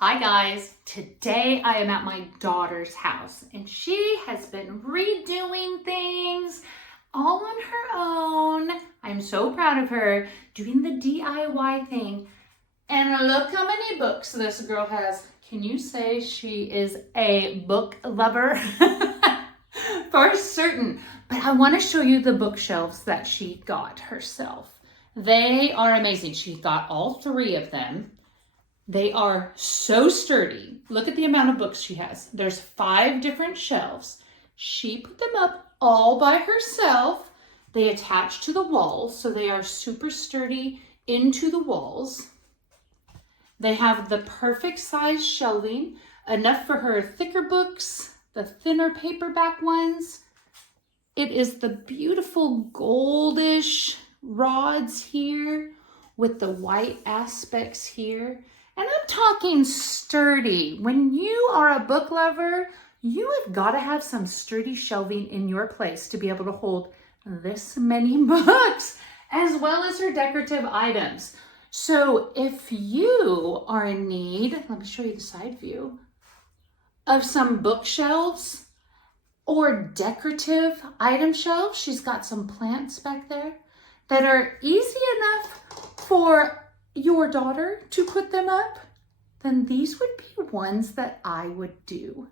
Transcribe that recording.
Hi guys, today I am at my daughter's house and she has been redoing things all on her own. I'm so proud of her doing the DIY thing. And look how many books this girl has. Can you say she is a book lover? For certain. But I want to show you the bookshelves that she got herself. They are amazing. She got all three of them. They are so sturdy. Look at the amount of books she has. There's 5 different shelves. She put them up all by herself. They attach to the walls, so they are super sturdy into the walls. They have the perfect size shelving, enough for her thicker books, the thinner paperback ones. It is the beautiful goldish rods here with the white aspects here. And I'm talking sturdy. When you are a book lover, you have got to have some sturdy shelving in your place to be able to hold this many books, as well as her decorative items. So if you are in need, let me show you the side view, of some bookshelves or decorative item shelves, she's got some plants back there that are easy enough for your daughter to put them up, then these would be ones that I would do.